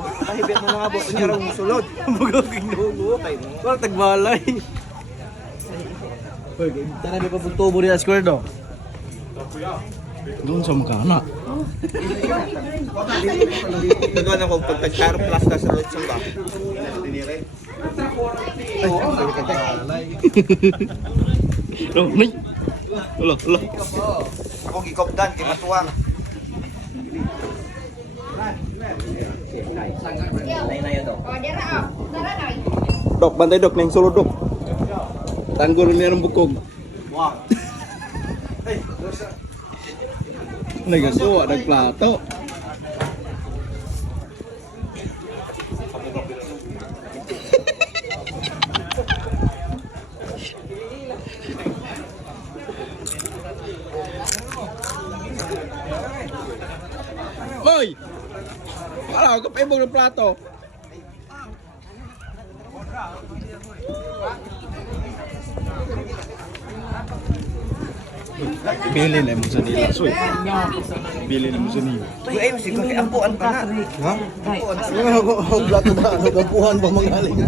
Kahibit mo mga boto niya rong musulod. Bugaging nugo kay mo. Wala tagbalay. Tara di pa tubo rin square do. Doon sa makana. Dagwan ako pagtagkar plus ka sa lutsan ba. Ronay. Wala. Ako gikopdan kay matuwang. Dok, bantay dok, neng solo dok. Tanggol niya ng bukog. Wow. Nagasuwa, nagplato. Boy! Wala, kapibog ng plato. Bilin mo sa nila, soy. Bilin mo sa nila. Uy, ay sige kay ampuan pa na. Ha? Ako, plato na, gampuhan ba mangaling?